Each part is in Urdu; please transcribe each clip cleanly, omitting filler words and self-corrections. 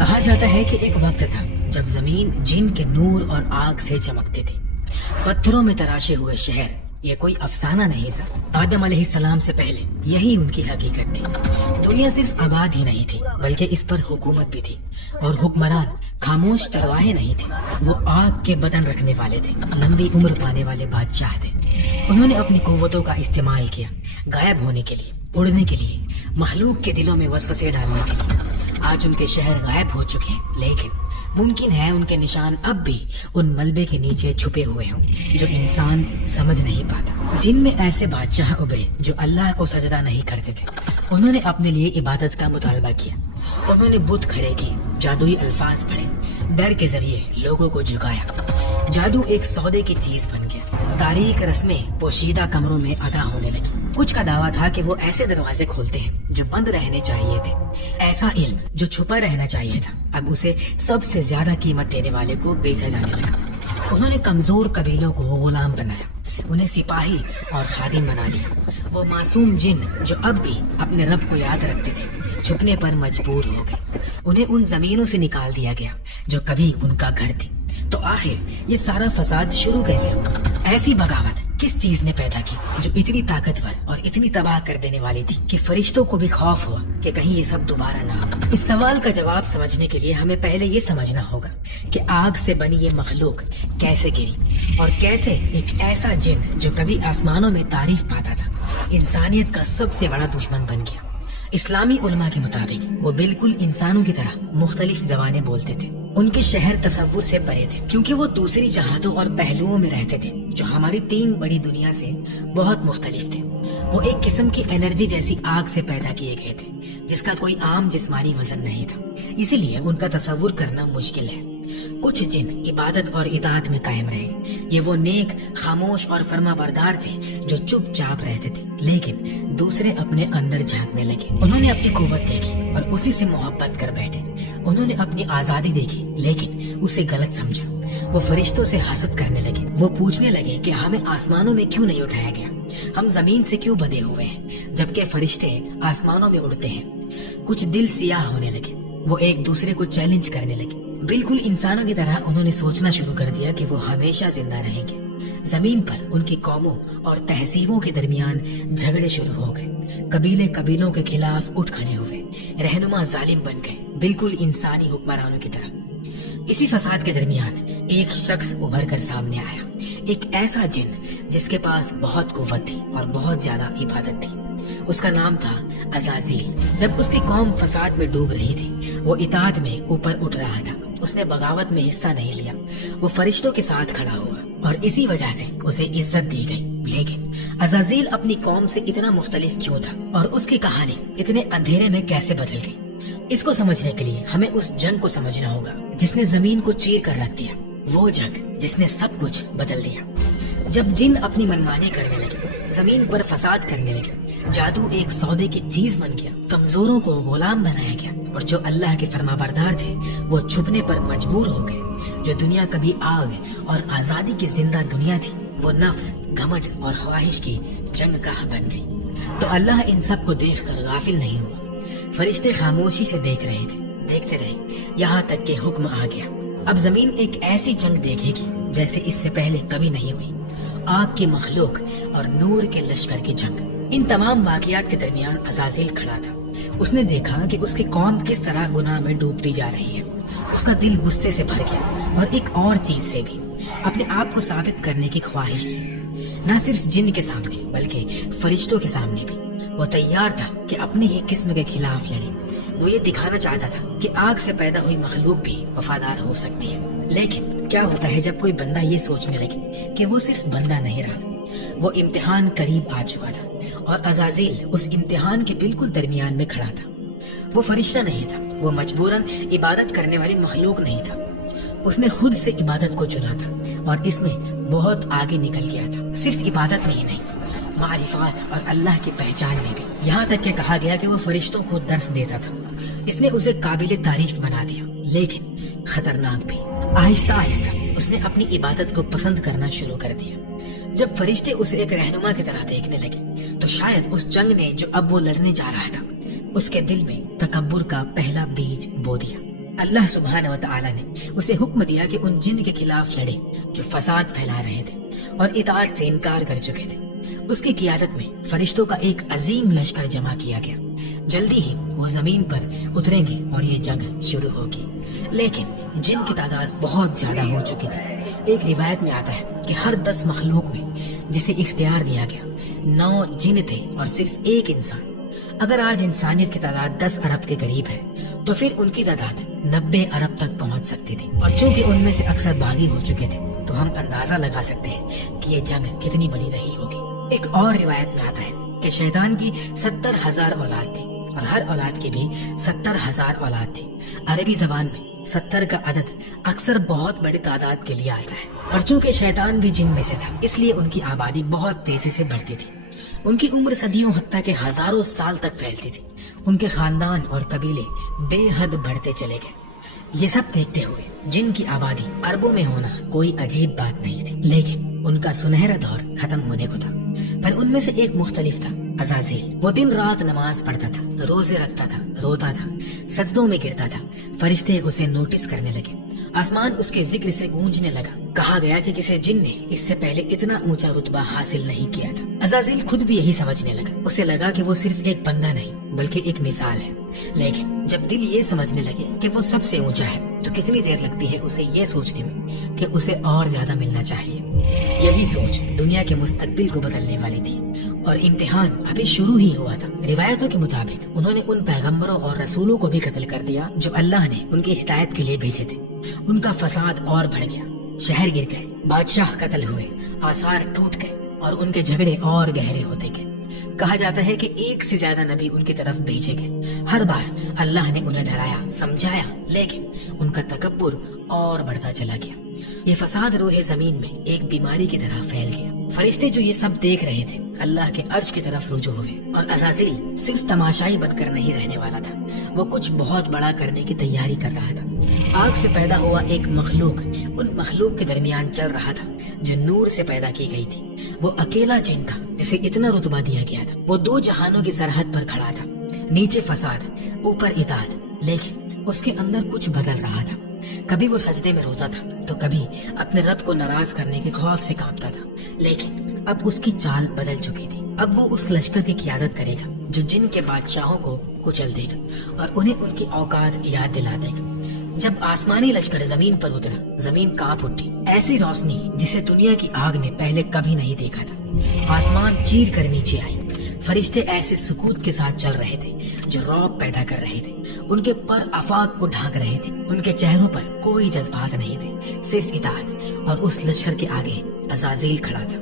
کہا جاتا ہے کہ ایک وقت تھا جب زمین جن کے نور اور آگ سے چمکتی تھی، پتھروں میں تراشے ہوئے شہر یہ کوئی افسانہ نہیں تھا۔ آدم علیہ السلام سے پہلے یہی ان کی حقیقت تھی۔ دنیا صرف آباد ہی نہیں تھی بلکہ اس پر حکومت بھی تھی، اور حکمران خاموش چرواہے نہیں تھے، وہ آگ کے بدن رکھنے والے تھے، لمبی عمر پانے والے بادشاہ تھے۔ انہوں نے اپنی قوتوں کا استعمال کیا، غائب ہونے کے لیے، اڑنے کے لیے، مخلوق کے دلوں میں وسوسے ڈالنے کے لیے۔ آج ان کے شہر غائب ہو چکے ہیں، لیکن ممکن ہے ان کے نشان اب بھی ان ملبے کے نیچے چھپے ہوئے ہوں جو انسان سمجھ نہیں پاتا۔ جن میں ایسے بادشاہ ابھرے جو اللہ کو سجدہ نہیں کرتے تھے، انہوں نے اپنے لیے عبادت کا مطالبہ کیا، انہوں نے بت کھڑے کیے، جادوئی الفاظ پڑھے، ڈر کے ذریعے لوگوں کو جھکایا۔ جادو ایک سودے کی چیز بن گیا، تاریخ رسمیں پوشیدہ کمروں میں ادا ہونے لگی۔ کچھ کا دعویٰ تھا کہ وہ ایسے دروازے کھولتے ہیں جو بند رہنے چاہیے تھے، ایسا علم جو چھپا رہنا چاہیے تھا اب اسے سب سے زیادہ قیمت دینے والے کو بیچا جانے لگا۔ انہوں نے کمزور قبیلوں کو غلام بنایا، انہیں سپاہی اور خادم بنا لیا۔ وہ معصوم جن جو اب بھی اپنے رب کو یاد رکھتے تھے چھپنے پر مجبور ہو گئے، انہیں ان زمینوں سے نکال دیا گیا جو کبھی ان کا گھر تھی۔ تو آخر یہ سارا فساد شروع کیسے ہوا؟ ایسی بغاوت کس چیز نے پیدا کی جو اتنی طاقتور اور اتنی تباہ کر دینے والی تھی کہ فرشتوں کو بھی خوف ہوا کہ کہیں یہ سب دوبارہ نہ ہو؟ اس سوال کا جواب سمجھنے کے لیے ہمیں پہلے یہ سمجھنا ہوگا کہ آگ سے بنی یہ مخلوق کیسے گری، اور کیسے ایک ایسا جن جو کبھی آسمانوں میں تعریف پاتا تھا انسانیت کا سب سے بڑا دشمن بن گیا۔ اسلامی علماء کے مطابق وہ بالکل انسانوں کی طرح مختلف زبانیں بولتے تھے۔ ان کے شہر تصور سے پرے تھے کیونکہ وہ دوسری جہاتوں اور پہلوؤں میں رہتے تھے جو ہماری 3 بڑی دنیا سے بہت مختلف تھے۔ وہ ایک قسم کی انرجی جیسی آگ سے پیدا کیے گئے تھے جس کا کوئی عام جسمانی وزن نہیں تھا، اسی لیے ان کا تصور کرنا مشکل ہے۔ کچھ جن عبادت اور اطاعت میں قائم رہے، یہ وہ نیک، خاموش اور فرما بردار تھے جو چپ چاپ رہتے تھے، لیکن دوسرے اپنے اندر جھانکنے لگے۔ انہوں نے اپنی قوت دیکھی اور اسی سے محبت کر بیٹھے۔ انہوں نے اپنی آزادی دیکھی لیکن اسے غلط سمجھا۔ وہ فرشتوں سے حسد کرنے لگے، وہ پوچھنے لگے کہ ہمیں آسمانوں میں کیوں نہیں اٹھایا گیا، ہم زمین سے کیوں بندھے ہوئے ہیں جبکہ فرشتے آسمانوں میں اڑتے ہیں۔ کچھ دل سیاہ ہونے لگے، وہ ایک دوسرے کو چیلنج کرنے لگے۔ بالکل انسانوں کی طرح انہوں نے سوچنا شروع کر دیا کہ وہ ہمیشہ زندہ رہیں گے۔ زمین پر ان کی قوموں اور تہذیبوں کے درمیان جھگڑے شروع ہو گئے، قبیلے قبیلوں کے خلاف اٹھ کھڑے ہوئے، رہنما ظالم بن گئے، بالکل انسانی حکمرانوں کی طرح۔ اسی فساد کے درمیان ایک شخص ابھر کر سامنے آیا، ایک ایسا جن جس کے پاس بہت قوت تھی اور بہت زیادہ عبادت تھی۔ اس کا نام تھا عزازیل۔ جب اس کی قوم فساد میں ڈوب رہی تھی، وہ اطاعت میں اوپر اٹھ رہا تھا، اس نے بغاوت میں حصہ نہیں لیا، وہ فرشتوں کے ساتھ کھڑا ہوا اور اسی وجہ سے اسے عزت دی گئی۔ لیکن عزازیل اپنی قوم سے اتنا مختلف کیوں تھا اور اس کی کہانی اتنے اندھیرے میں کیسے بدل گئی؟ اس کو سمجھنے کے لیے ہمیں اس جنگ کو سمجھنا ہوگا جس نے زمین کو چیر کر رکھ دیا، وہ جنگ جس نے سب کچھ بدل دیا۔ جب جن اپنی منمانی کرنے لگے، زمین پر فساد کرنے لگے، جادو ایک سودے کی چیز بن گیا، کمزوروں کو غلام بنایا گیا، اور جو اللہ کے فرما بردار تھے وہ چھپنے پر مجبور ہو گئے۔ جو دنیا کبھی آگ اور آزادی کی زندہ دنیا تھی، وہ نفس، گھمنڈ اور خواہش کی جنگ گاہ بن گئی۔ تو اللہ ان سب کو دیکھ کر غافل نہیں ہوا۔ فرشتے خاموشی سے دیکھ رہے تھے، دیکھتے رہے، یہاں تک کہ حکم آ گیا۔ اب زمین ایک ایسی جنگ دیکھے گی جیسے اس سے پہلے کبھی نہیں ہوئی، آگ کی مخلوق اور نور کے لشکر کی جنگ۔ ان تمام واقعات کے درمیان عزازیل کھڑا تھا۔ اس نے دیکھا کہ اس کی قوم کس طرح گناہ میں ڈوبتی جا رہی ہے۔ اس کا دل غصے سے بھر گیا، اور ایک اور چیز سے بھی، اپنے آپ کو ثابت کرنے کی خواہش سے، نہ صرف جن کے سامنے بلکہ فرشتوں کے سامنے بھی۔ وہ تیار تھا کہ اپنی ہی قسم کے خلاف لڑے۔ وہ یہ دکھانا چاہتا تھا کہ آگ سے پیدا ہوئی مخلوق بھی وفادار ہو سکتی ہے۔ لیکن کیا ہوتا ہے جب کوئی بندہ یہ سوچنے لگے کہ وہ صرف بندہ نہیں رہا، وہ امتحان قریب آ چکا تھا، اور عزازیل اس امتحان کے بالکل درمیان میں کھڑا تھا۔ وہ فرشتہ نہیں تھا، وہ مجبوراً عبادت کرنے والی مخلوق نہیں تھا، اس نے خود سے عبادت کو چنا تھا، اور اس میں بہت آگے نکل گیا تھا۔ صرف عبادت میں ہی نہیں، معرفات اور اللہ کی پہچان میں بھی۔ یہاں تک کہ کہا گیا کہ وہ فرشتوں کو درس دیتا تھا۔ اس نے اسے قابل تعریف بنا دیا، لیکن خطرناک بھی۔ آہستہ آہستہ اس نے اپنی عبادت کو پسند کرنا شروع کر دیا۔ جب فرشتے اسے ایک رہنما کی طرح دیکھنے لگے تو شاید اس جنگ نے جو اب وہ لڑنے جا رہا تھا اس کے دل میں تکبر کا پہلا بیج بو دیا۔ اللہ سبحانہ و تعالی نے اسے حکم دیا کہ ان جن کے خلاف لڑے جو فساد پھیلا رہے تھے اور اطاعت سے انکار کر چکے تھے۔ اس کی قیادت میں فرشتوں کا ایک عظیم لشکر جمع کیا گیا۔ جلدی ہی وہ زمین پر اتریں گے اور یہ جنگ شروع ہوگی، لیکن جن کی تعداد بہت زیادہ ہو چکی تھی۔ ایک روایت میں آتا ہے کہ ہر 10 مخلوق میں جسے اختیار دیا گیا 9 جن تھے اور صرف ایک انسان۔ اگر آج انسانیت کی تعداد 10 ارب کے قریب ہے تو پھر ان کی تعداد 90 ارب تک پہنچ سکتی تھی، اور چونکہ ان میں سے اکثر باغی ہو چکے تھے تو ہم اندازہ لگا سکتے ہیں کہ یہ جنگ کتنی بڑی رہی ہوگی۔ ایک اور روایت میں آتا ہے کہ شیطان کی 70,000 اولاد تھی اور ہر اولاد کی بھی 70,000 اولاد تھی۔ عربی زبان میں 70 کا عدد اکثر بہت بڑی تعداد کے لیے آتا ہے، اور چونکہ شیطان بھی جن میں سے تھا اس لیے ان کی آبادی بہت تیزی سے بڑھتی تھی۔ ان کی عمر صدیوں حتیٰ کہ ہزاروں سال تک پھیلتی تھی۔ ان کے خاندان اور قبیلے بے حد بڑھتے چلے گئے۔ یہ سب دیکھتے ہوئے جن کی آبادی اربوں میں ہونا کوئی عجیب بات نہیں تھی، لیکن ان کا سنہرا دور ختم ہونے کو تھا۔ پر ان میں سے ایک مختلف تھا، عزازیل۔ وہ دن رات نماز پڑھتا تھا، روزے رکھتا تھا، روتا تھا، سجدوں میں گرتا تھا۔ فرشتے اسے نوٹس کرنے لگے، آسمان اس کے ذکر سے گونجنے لگا۔ کہا گیا کہ کسی جن نے اس سے پہلے اتنا اونچا رتبہ حاصل نہیں کیا تھا۔ عزازیل خود بھی یہی سمجھنے لگا۔ اسے لگا کہ وہ صرف ایک بندہ نہیں بلکہ ایک مثال ہے، لیکن جب دل یہ سمجھنے لگے کہ وہ سب سے اونچا ہے تو کتنی دیر لگتی ہے اسے یہ سوچنے میں کہ اسے اور زیادہ ملنا چاہیے۔ یہی سوچ دنیا کے مستقبل کو بدلنے والی تھی، اور امتحان ابھی شروع ہی ہوا تھا۔ روایتوں کے مطابق انہوں نے ان پیغمبروں اور رسولوں کو بھی قتل کر دیا جو اللہ نے ان کی ہدایت کے لیے بھیجے تھے۔ ان کا فساد اور بڑھ گیا، شہر گر گئے، بادشاہ قتل ہوئے، آثار ٹوٹ گئے اور ان کے جھگڑے اور گہرے ہوتے گئے۔ کہا جاتا ہے کہ 1 سے زیادہ نبی ان کی طرف بھیجے گئے۔ ہر بار اللہ نے انہیں ڈرایا، سمجھایا، لیکن ان کا تکبر اور بڑھتا چلا گیا۔ یہ فساد روح زمین میں ایک بیماری کی طرح پھیل گیا۔ فرشتے جو یہ سب دیکھ رہے تھے اللہ کے عرش کی طرف رجوع ہوئے، اور عزازیل صرف تماشائی بن کر نہیں رہنے والا تھا، وہ کچھ بہت بڑا کرنے کی تیاری کر رہا تھا۔ آگ سے پیدا ہوا ایک مخلوق ان مخلوق کے درمیان چل رہا تھا جو نور سے پیدا کی گئی تھی۔ وہ اکیلا جن تھا جسے اتنا رتبہ دیا گیا تھا۔ وہ 2 جہانوں کی سرحد پر کھڑا تھا، نیچے فساد، اوپر اطاعت، لیکن اس کے اندر کچھ بدل رہا تھا۔ کبھی وہ سجدے میں روتا تھا تو کبھی اپنے رب کو ناراض کرنے کے خوف سے کانپتا تھا، لیکن اب اس کی چال بدل چکی تھی۔ اب وہ اس لشکر کی قیادت کرے گا جو جن کے بادشاہوں کو کچل دے گا اور انہیں ان کی اوقات یاد دلا دے گا۔ جب آسمانی لشکر زمین پر اترا، زمین کانپ اٹھی۔ ایسی روشنی جسے دنیا کی آگ نے پہلے کبھی نہیں دیکھا تھا۔ آسمان چیر کر نیچے آئے۔ فرشتے ایسے سکوت کے ساتھ چل رہے تھے جو رعب پیدا کر رہے تھے۔ ان کے پر آفاق کو ڈھانک رہے تھے۔ ان کے چہروں پر کوئی جذبات نہیں تھے، صرف اطاعت۔ اور اس لشکر کے آگے عزازیل کھڑا تھا۔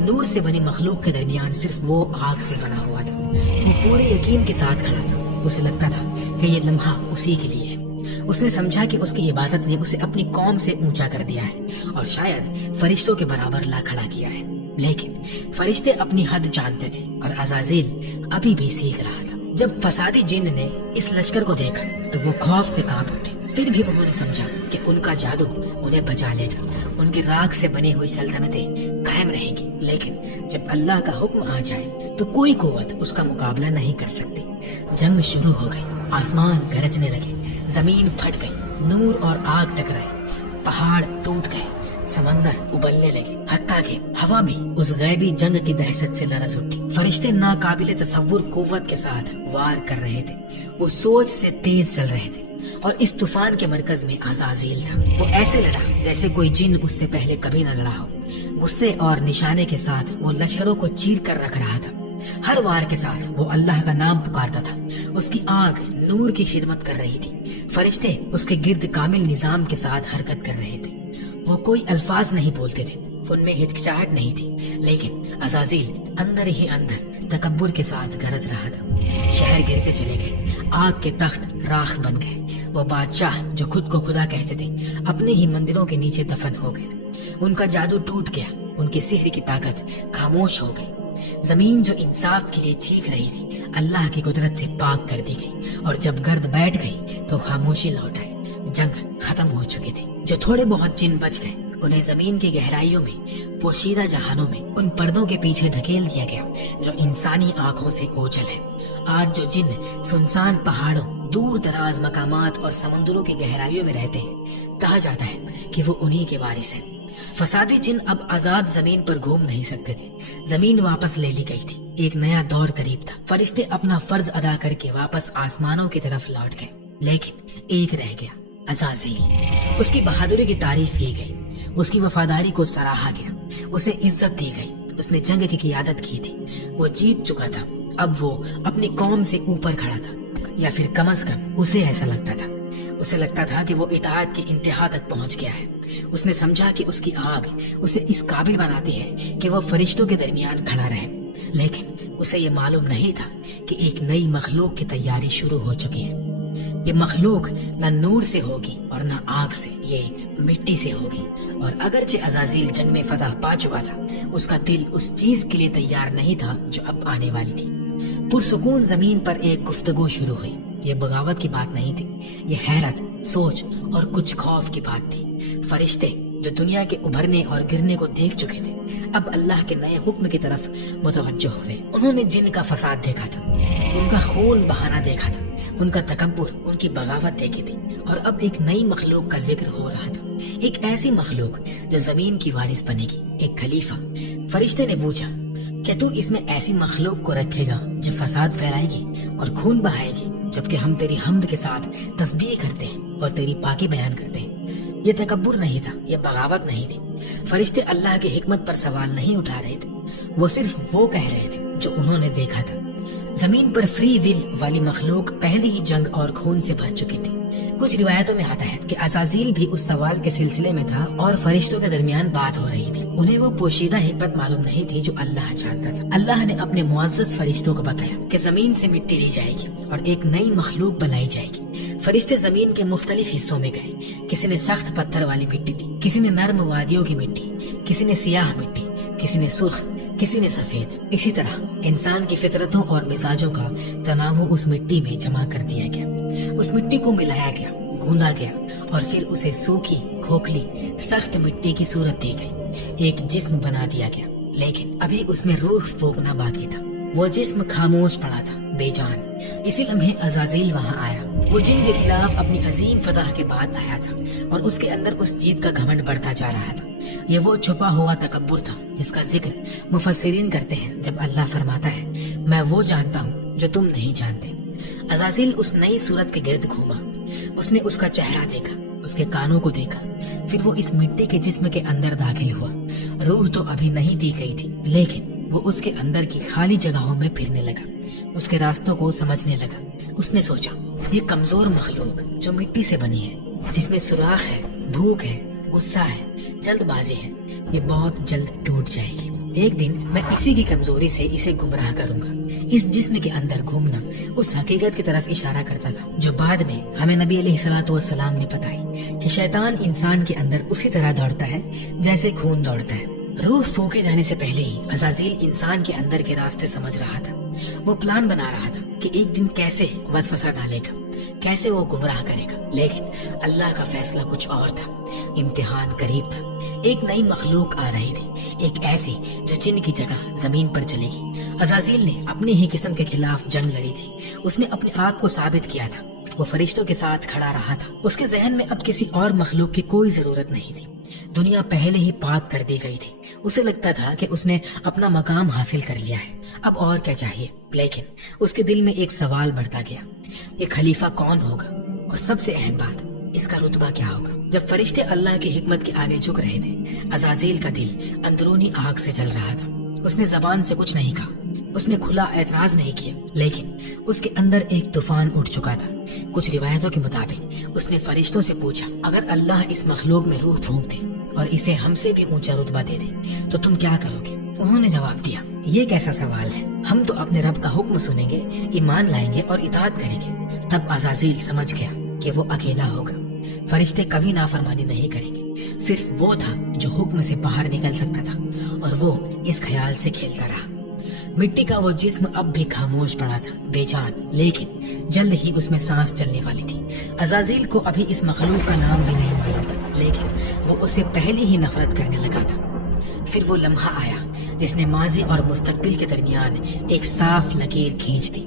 نور سے بنی مخلوق کے درمیان صرف وہ آگ سے بنا ہوا تھا۔ وہ پورے یقین کے ساتھ کھڑا تھا۔ اسے لگتا تھا کہ یہ لمحہ اسی کے لیے ہے۔ اس نے سمجھا کہ اس کی عبادت نے اسے اپنی قوم سے اونچا کر دیا ہے اور شاید فرشتوں کے برابر لا کھڑا کیا ہے، لیکن فرشتے اپنی حد جانتے تھے اور عزازیل ابھی بھی سیکھ رہا تھا۔ جب فسادی جن نے اس لشکر کو دیکھا تو وہ خوف سے کانپ اٹھے۔ پھر بھی انہوں نے سمجھا کہ ان کا جادو انہیں بچا لے گا، ان کی راکھ سے بنی ہوئی سلطنتیں قائم رہیں گی، لیکن جب اللہ کا حکم آ جائے تو کوئی قوت اس کا مقابلہ نہیں کر سکتی۔ جنگ شروع ہو گئی، آسمان گرجنے لگے، زمین پھٹ گئی، نور اور آگ ٹکرائے، پہاڑ ٹوٹ گئے، سمندر ابلنے لگے، حتیٰ کہ ہوا بھی اس غیبی جنگ کی دہشت سے لرز اٹھی۔ فرشتے ناقابل تصور قوت کے ساتھ وار کر رہے تھے، وہ سوچ سے تیز چل رہے تھے، اور اس طوفان کے مرکز میں عزازیل تھا۔ وہ ایسے لڑا جیسے کوئی جن اس سے پہلے کبھی نہ لڑا ہو۔ غصے اور نشانے کے ساتھ وہ لشکروں کو چیر کر رکھ رہا تھا۔ ہر وار کے ساتھ وہ اللہ کا نام پکارتا تھا۔ اس کی آنکھ نور کی خدمت کر رہی تھی۔ فرشتے اس کے گرد کامل نظام کے ساتھ حرکت کر رہے تھے۔ وہ کوئی الفاظ نہیں بولتے تھے، ان میں ہچکچاہٹ نہیں تھی، لیکن عزازیل اندر ہی اندر تکبر کے ساتھ گرج رہا تھا۔ شہر گرتے چلے گئے، آگ کے تخت راکھ بن گئے۔ وہ بادشاہ جو خود کو خدا کہتے تھے اپنے ہی مندروں کے نیچے دفن ہو گئے۔ ان کا جادو ٹوٹ گیا، ان کی سحر کی طاقت خاموش ہو گئی۔ زمین جو انصاف کے لیے چیخ رہی تھی اللہ کی قدرت سے پاک کر دی گئی، اور جب گرد بیٹھ گئی تو خاموشی لوٹ آئی۔ جنگ ختم ہو چکی تھی۔ جو تھوڑے بہت جن بچ گئے انہیں زمین کی گہرائیوں میں، پوشیدہ جہانوں میں، ان پردوں کے پیچھے ڈھکیل دیا گیا جو انسانی آنکھوں سے اوجھل ہے۔ آج جو جن سنسان پہاڑوں، دور دراز مقامات اور سمندروں کی گہرائیوں میں رہتے ہیں، کہا جاتا ہے کہ وہ انہی کے وارث ہیں۔ فسادی جن اب آزاد زمین پر گھوم نہیں سکتے تھے، زمین واپس لے لی گئی تھی، ایک نیا دور قریب تھا۔ فرشتے اپنا فرض ادا کر کے واپس آسمانوں کی طرف لوٹ گئے، لیکن ایک رہ گیا، عزازیل۔ اس کی بہادری کی تعریف کی گئی، اس کی وفاداری کو سراہا گیا، اسے عزت دی گئی۔ اس نے جنگ کی قیادت کی تھی، وہ جیت چکا تھا، اب وہ اپنی قوم سے اوپر کھڑا تھا، یا پھر کم از کم اسے ایسا لگتا تھا۔ اسے لگتا تھا کہ وہ اطاعت کی انتہا تک پہنچ گیا ہے۔ اس نے سمجھا کہ اس کی آگ اسے اس قابل بناتی ہے کہ وہ فرشتوں کے درمیان کھڑا رہے، لیکن اسے یہ معلوم نہیں تھا کہ ایک نئی مخلوق کی تیاری شروع ہو چکی ہے۔ یہ مخلوق نہ نور سے ہوگی اور نہ آگ سے، یہ مٹی سے ہوگی۔ اور اگرچہ عزازیل جنگ میں فتح پا چکا تھا، اس کا دل اس چیز کے لیے تیار نہیں تھا جو اب آنے والی تھی۔ پرسکون زمین پر ایک گفتگو شروع ہوئی۔ یہ بغاوت کی بات نہیں تھی، یہ حیرت، سوچ اور کچھ خوف کی بات تھی۔ فرشتے جو دنیا کے ابھرنے اور گرنے کو دیکھ چکے تھے، اب اللہ کے نئے حکم کی طرف متوجہ ہوئے۔ انہوں نے جن کا فساد دیکھا تھا، ان کا خون بہانا دیکھا تھا، ان کا تکبر، ان کی بغاوت دیکھی تھی، اور اب ایک نئی مخلوق کا ذکر ہو رہا تھا، ایک ایسی مخلوق جو زمین کی وارث بنے گی، ایک خلیفہ۔ فرشتے نے پوچھا، کیا تو اس میں ایسی مخلوق کو رکھے گا جو فساد پھیلائے گی اور خون بہائے گی، جبکہ ہم تیری حمد کے ساتھ تسبیح کرتے ہیں اور تیری پاکی بیان کرتے ہیں؟ یہ تکبر نہیں تھا، یہ بغاوت نہیں تھی۔ فرشتے اللہ کی حکمت پر سوال نہیں اٹھا رہے تھے، وہ صرف وہ کہہ رہے تھے جو انہوں نے دیکھا تھا۔ زمین پر فری ول والی مخلوق پہلے ہی جنگ اور خون سے بھر چکی تھی۔ کچھ روایتوں میں آتا ہے کہ عزازیل بھی اس سوال کے سلسلے میں تھا اور فرشتوں کے درمیان بات ہو رہی تھی۔ انہیں وہ پوشیدہ حکمت معلوم نہیں تھی جو اللہ جانتا تھا۔ اللہ نے اپنے معزز فرشتوں کو بتایا کہ زمین سے مٹی لی جائے گی اور ایک نئی مخلوق بنائی جائے گی۔ فرشتے زمین کے مختلف حصوں میں گئے، کسی نے سخت پتھر والی مٹی لی، کسی نے نرم وادیوں کی مٹی، کسی نے سیاہ مٹی، کسی نے سرخ، کسی نے سفید۔ اسی طرح انسان کی فطرتوں اور مزاجوں کا تناوع اس مٹی میں جمع کر دیا گیا۔ اس مٹی کو ملایا گیا، گوندا گیا اور پھر اسے سوکھی، کھوکھلی، سخت مٹی کی صورت دی گئی، ایک جسم بنا دیا گیا۔ لیکن ابھی اس میں روح پھونکنا باقی تھا۔ وہ جسم خاموش پڑا تھا، بے جان۔ اسی لمحے عزازیل وہاں آیا۔ وہ جن کے خلاف اپنی عظیم فتح کے بعد آیا تھا اور اس کے اندر اس جیت کا گھمنڈ بڑھتا جا رہا تھا۔ یہ وہ چھپا ہوا تکبر تھا جس کا ذکر مفسرین کرتے ہیں جب اللہ فرماتا ہے، میں وہ جانتا ہوں جو تم نہیں جانتے۔ عزازیل اس نئی صورت کے گرد گھوما، اس نے اس کا چہرہ دیکھا، اس کے کانوں کو دیکھا، پھر وہ اس مٹی کے جسم کے اندر داخل ہوا۔ روح تو ابھی نہیں دی گئی تھی، لیکن وہ اس کے اندر کی خالی جگہوں میں پھرنے لگا، اس کے راستوں کو سمجھنے لگا۔ اس نے سوچا، یہ کمزور مخلوق جو مٹی سے بنی ہے، جس میں سوراخ ہے، بھوک ہے، غصہ ہے، جلد بازی ہے، یہ بہت جلد ٹوٹ جائے گی۔ ایک دن میں اسی کی کمزوری سے اسے گمراہ کروں گا۔ اس جسم کے اندر گھومنا اس حقیقت کی طرف اشارہ کرتا تھا جو بعد میں ہمیں نبی علیہ الصلوۃ والسلام نے بتائی کہ شیطان انسان کے اندر اسی طرح دوڑتا ہے جیسے خون دوڑتا ہے۔ روح پھونکے جانے سے پہلے ہی عزازیل انسان کے اندر کے راستے سمجھ رہا تھا۔ وہ پلان بنا رہا تھا کہ ایک دن کیسے وسوسہ ڈالے گا، کیسے وہ گمراہ کرے گا، لیکن اللہ کا فیصلہ کچھ اور تھا۔ امتحان قریب تھا، ایک نئی مخلوق آ رہی تھی، ایک ایسی جو جن کی جگہ زمین پر چلے گی۔ عزازیل نے اپنی ہی قسم کے خلاف جنگ لڑی تھی، اس نے اپنے آپ کو ثابت کیا تھا، وہ فرشتوں کے ساتھ کھڑا رہا تھا۔ اس کے ذہن میں اب کسی اور مخلوق کی کوئی ضرورت نہیں تھی، دنیا پہلے ہی پاک کر دی گئی تھی۔ اسے لگتا تھا کہ اس نے اپنا مقام حاصل کر لیا ہے، اب اور کیا چاہیے۔ لیکن اس کے دل میں ایک سوال بڑھتا گیا، یہ خلیفہ کون ہوگا، اور سب سے اہم بات، اس کا رتبہ کیا ہوگا۔ جب فرشتے اللہ کی حکمت کے آگے جھک رہے تھے، عزازیل کا دل اندرونی آگ سے جل رہا تھا۔ اس نے زبان سے کچھ نہیں کہا، اس نے کھلا اعتراض نہیں کیا، لیکن اس کے اندر ایک طوفان اٹھ چکا تھا۔ کچھ روایتوں کے مطابق اس نے فرشتوں سے پوچھا، اگر اللہ اس مخلوق میں روح پھونک دے اور اسے ہم سے بھی اونچا رتبہ دے دے تو تم کیا کرو گے؟ انہوں نے جواب دیا، یہ کیسا سوال ہے، ہم تو اپنے رب کا حکم سنیں گے، ایمان لائیں گے اور اطاعت کریں گے۔ تب عزازیل سمجھ گیا کہ وہ اکیلا ہوگا، فرشتے کبھی نافرمانی نہیں کریں گے، صرف وہ تھا جو حکم سے باہر نکل سکتا تھا، اور وہ اس خیال سے کھیلتا رہا۔ مٹی کا وہ جسم اب بھی خاموش پڑا تھا، بے جان، لیکن جلد ہی اس میں سانس چلنے والی تھی۔ عزازیل کو ابھی اس مخلوق کا نام بھی نہیں معلوم تھا، لیکن وہ اسے پہلے ہی نفرت کرنے لگا تھا۔ پھر وہ لمحہ آیا جس نے ماضی اور مستقبل کے درمیان ایک صاف لکیر کھینچ دی۔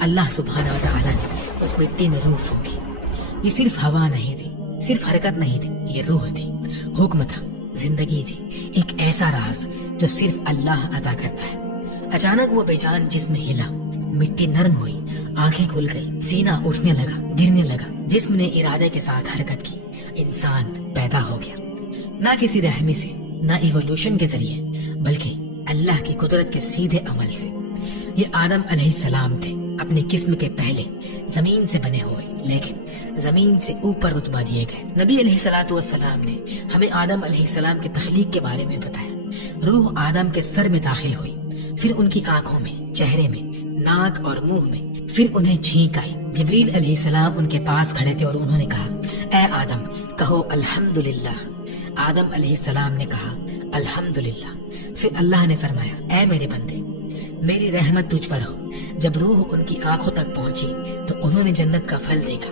اللہ سبحانہ و تعالی نے اس مٹی میں روح پھونکی. یہ صرف ہوا نہیں تھی, صرف حرکت نہیں تھی, یہ روح تھی, حکم تھا, زندگی تھی, ایک ایسا راز جو صرف اللہ عطا کرتا ہے. اچانک وہ بے جان جسم ہلا, مٹی نرم ہوئی, آنکھیں کھل گئی, سینہ اٹھنے لگا, گرنے لگا, جسم نے ارادے کے ساتھ حرکت کی. انسان پیدا ہو گیا, نہ کسی رحمی سے, نہ ایوولوشن کے ذریعے, بلکہ اللہ کی قدرت کے سیدھے عمل سے. یہ آدم علیہ السلام تھے, اپنی قسم کے پہلے, زمین سے بنے ہوئے, لیکن زمین سے اوپر رتبہ دیے گئے. نبی علیہ الصلوۃ والسلام نے ہمیں آدم علیہ السلام کی تخلیق کے بارے میں بتایا. روح آدم کے سر میں داخل ہوئی, پھر ان کی آنکھوں میں, چہرے میں, ناک اور منہ میں, پھر انہیں چھینک آئی. جبریل علیہ السلام ان کے پاس کھڑے تھے اور انہوں نے کہا, اے آدم کہو الحمدللہ. آدم علیہ السلام نے کہا الحمدللہ. پھر اللہ نے فرمایا, اے میرے بندے, میری رحمت تجھ پر ہو. جب روح ان کی آنکھوں تک پہنچی تو انہوں نے جنت کا پھل دیکھا.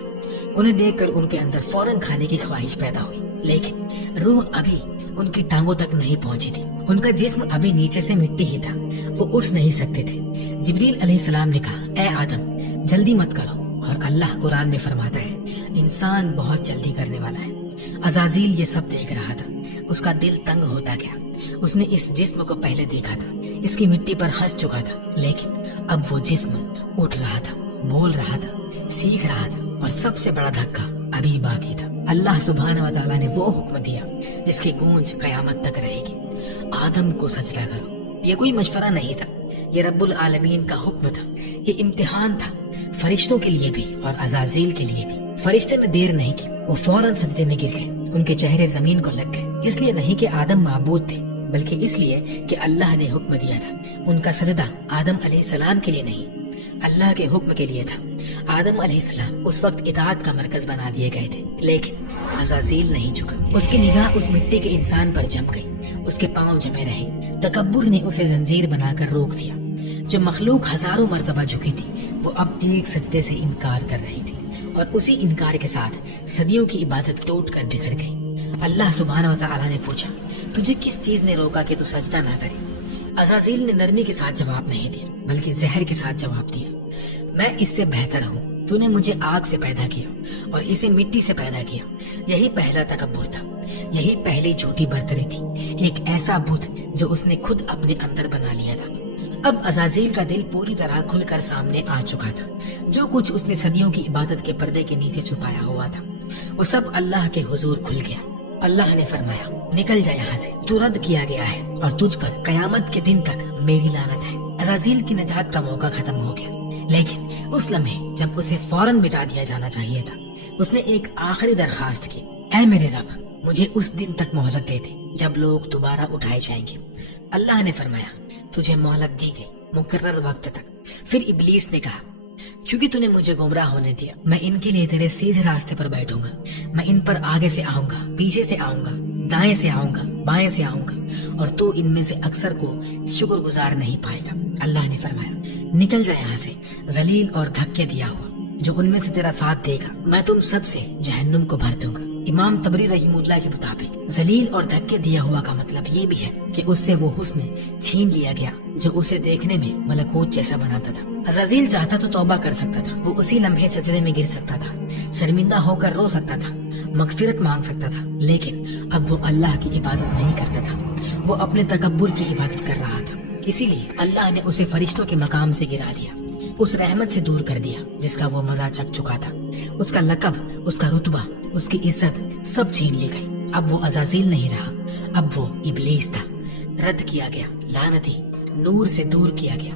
انہیں دیکھ کر ان کے اندر فوراً کھانے کی خواہش پیدا ہوئی, لیکن روح ابھی ان کی ٹانگوں تک نہیں پہنچی تھی. ان کا جسم ابھی نیچے سے مٹی ہی تھا, وہ اٹھ نہیں سکتے تھے. جبریل علیہ السلام نے کہا, اے آدم جلدی مت کرو. اور اللہ قرآن میں فرماتا ہے, انسان بہت جلدی کرنے والا ہے. عزازیل یہ سب دیکھ رہا تھا, اس کا دل تنگ ہوتا گیا. اس نے اس جسم کو پہلے دیکھا تھا, اس کی مٹی پر ہنس چکا تھا, لیکن اب وہ جسم اٹھ رہا تھا, بول رہا تھا, سیکھ رہا تھا, اور سب سے بڑا دھکا ابھی باقی تھا. اللہ سبحانہ و تعالیٰ نے وہ حکم دیا جس کی گونج قیامت تک رہے گی, آدم کو سجدہ کرو. یہ کوئی مشورہ نہیں تھا, یہ رب العالمین کا حکم تھا. یہ امتحان تھا, فرشتوں کے لیے بھی اور عزازیل کے لیے بھی. فرشتے نے دیر نہیں کی, وہ فوراً سجدے میں گر گئے. ان کے چہرے زمین کو لگ گئے, اس لیے نہیں کہ آدم معبود تھے, بلکہ اس لیے کہ اللہ نے حکم دیا تھا. ان کا سجدہ آدم علیہ السلام کے لیے نہیں, اللہ کے حکم کے لیے تھا. آدم علیہ السلام اس وقت اطاعت کا مرکز بنا دیے گئے تھے, لیکن عزازیل نہیں جھکا. اس کی نگاہ اس مٹی کے انسان پر جم گئی, اس کے پاؤں جمے رہے. تکبر نے اسے زنجیر بنا کر روک دیا. جو مخلوق ہزاروں مرتبہ جھکی تھی, وہ اب ایک سجدے سے انکار کر رہی تھی, اور اسی انکار کے ساتھ صدیوں کی عبادت ٹوٹ کر بکھر گئی. اللہ سبحانہ و تعالیٰ نے پوچھا, تجھے کس چیز نے روکا کہ تو سجدہ نہ کرے؟ عزازیل نے نرمی کے ساتھ جواب نہیں دیا, بلکہ زہر کے ساتھ جواب دیا, میں اس سے بہتر ہوں. تو نے مجھے آگ سے پیدا کیا اور اسے مٹی سے پیدا کیا. یہی پہلا تکبر تھا, یہی پہلی جھوٹی برتری تھی, ایک ایسا بت جو اس نے خود اپنے اندر بنا لیا تھا. اب عزازیل کا دل پوری طرح کھل کر سامنے آ چکا تھا. جو کچھ اس نے صدیوں کی عبادت کے پردے کے نیچے چھپایا ہوا تھا, وہ سب اللہ کے حضور کھل گیا. اللہ نے فرمایا, نکل جا یہاں سے, تو رد کیا گیا ہے اور تجھ پر قیامت کے دن تک میری لعنت ہے. عزازیل کی نجات کا موقع ختم ہو گیا, لیکن اس لمحے جب اسے فوراً مٹا دیا جانا چاہیے تھا, اس نے ایک آخری درخواست کی, اے میرے رب, مجھے اس دن تک مہلت دے دے جب لوگ دوبارہ اٹھائے جائیں گے. اللہ نے فرمایا, تجھے مہلت دی گئی مقرر وقت تک. پھر ابلیس نے کہا, کیونکہ تو نے مجھے گمراہ ہونے دیا, میں ان کے لیے تیرے سیدھے راستے پر بیٹھوں گا. میں ان پر آگے سے آؤں گا, پیچھے سے آؤں گا, دائیں سے آؤں گا, بائیں سے آؤں گا, اور تو ان میں سے اکثر کو شکر گزار نہیں پائے گا. اللہ نے فرمایا, نکل جا یہاں سے, ذلیل اور دھکے دیا ہوا, جو ان میں سے تیرا ساتھ دے گا میں تم سب سے جہنم کو بھر دوں گا. امام طبری رحمہ اللہ کے مطابق ذلیل اور دھکے دیا ہوا کا مطلب یہ بھی ہے کہ اس سے وہ حسن چھین لیا گیا جو اسے دیکھنے میں ملکوت جیسا بناتا تھا. عزازیل چاہتا تو توبہ کر سکتا تھا, وہ اسی لمحے سجدے میں گر سکتا تھا, شرمندہ ہو کر رو سکتا تھا, مغفرت مانگ سکتا تھا, لیکن اب وہ اللہ کی عبادت نہیں کرتا تھا, وہ اپنے تکبر کی عبادت کر رہا تھا. اسی لیے اللہ نے اسے فرشتوں کے مقام سے گرا دیا, اس رحمت سے دور کر دیا جس کا وہ مزہ چکھ چکا تھا. اس کا لقب, اس کا رتبہ, اس کی عزت سب چھین لی گئی. اب وہ عزازیل نہیں رہا, اب وہ ابلیس تھا. رد کیا گیا, لعنتی, نور سے دور کیا گیا.